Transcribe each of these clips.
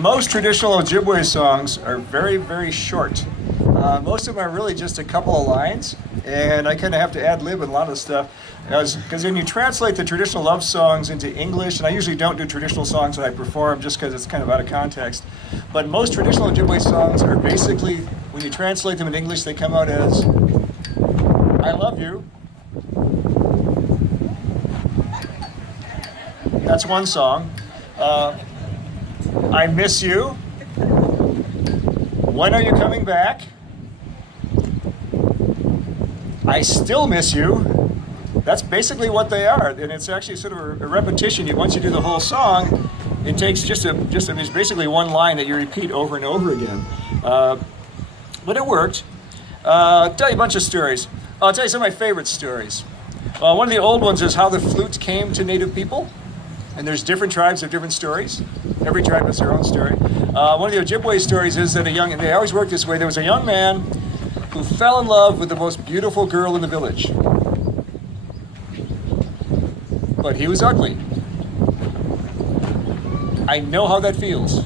Most traditional Ojibwe songs are very, very short. Most of them are really just a couple of lines, and I kind of have to ad-lib a lot of stuff. Because when you translate the traditional love songs into English, and I usually don't do traditional songs that I perform just because it's kind of out of context, but most traditional Ojibwe songs are basically, when you translate them in English, they come out as, I love you. That's one song. I miss you. When are you coming back? I still miss you. That's basically what they are, and it's actually sort of a repetition. Once you do the whole song, it takes it's basically one line that you repeat over and over again. But it worked. I'll tell you a bunch of stories. I'll tell you some of my favorite stories. One of the old ones is how the flute came to Native people. And there's different tribes have different stories. Every tribe has their own story. One of the Ojibwe stories is that and they always work this way, there was a young man who fell in love with the most beautiful girl in the village. But he was ugly. I know how that feels.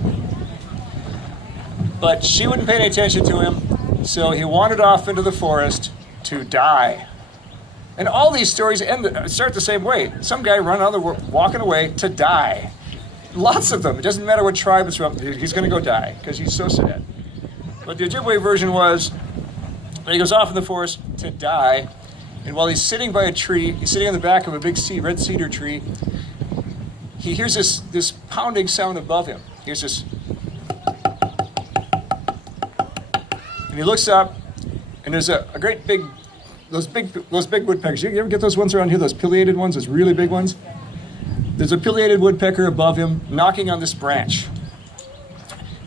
But she wouldn't pay any attention to him, so he wandered off into the forest to die. And all these stories start the same way. Some guy walking away to die. Lots of them. It doesn't matter what tribe it's from. He's going to go die because he's so sad. But the Ojibwe version was that he goes off in the forest to die. And while he's sitting by a tree, he's sitting on the back of a big red cedar tree, he hears this pounding sound above him. He hears this. And he looks up, and there's a great big those big woodpeckers. You ever get those ones around here, those pileated ones, those really big ones? There's a pileated woodpecker above him knocking on this branch.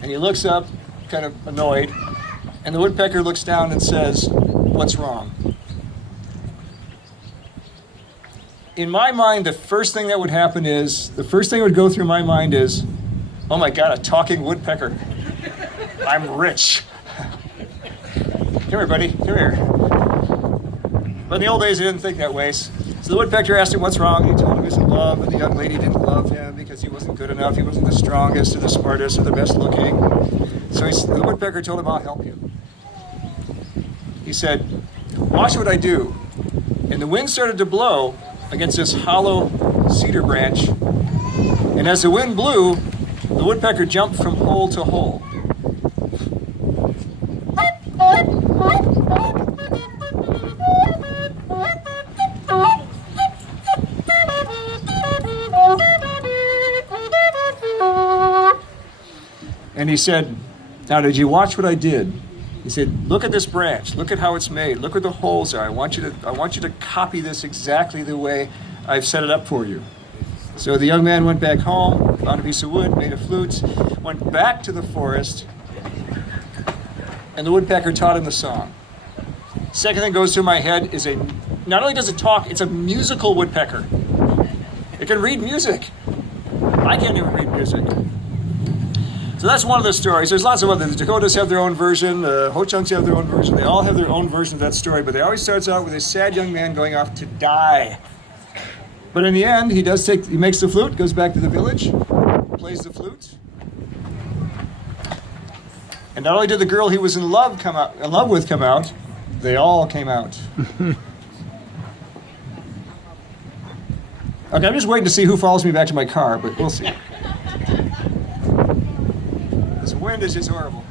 And he looks up, kind of annoyed, and the woodpecker looks down and says, "What's wrong?" In my mind, the first thing that would go through my mind is, oh my God, a talking woodpecker. I'm rich. Come here, buddy, come here. But in the old days, he didn't think that way. So the woodpecker asked him what's wrong. He told him he was in love, and the young lady didn't love him because he wasn't good enough. He wasn't the strongest or the smartest or the best looking. So the woodpecker told him, "I'll help you." He said, "Watch what I do." And the wind started to blow against this hollow cedar branch. And as the wind blew, the woodpecker jumped from hole to hole. And he said, "Now, did you watch what I did?" He said, "Look at this branch. Look at how it's made. Look where the holes are. I want you to copy this exactly the way I've set it up for you." So the young man went back home, found a piece of wood, made a flute, went back to the forest, and the woodpecker taught him the song. Second thing goes through my head is not only does it talk, it's a musical woodpecker. It can read music. I can't even read music. So that's one of the stories. There's lots of others. The Dakotas have their own version. The Ho-Chunks have their own version. They all have their own version of that story, but they always starts out with a sad young man going off to die. But in the end, he makes the flute, goes back to the village, plays the flute. And not only did the girl he was in love with come out, they all came out. Okay, I'm just waiting to see who follows me back to my car, but we'll see. This wind is just horrible.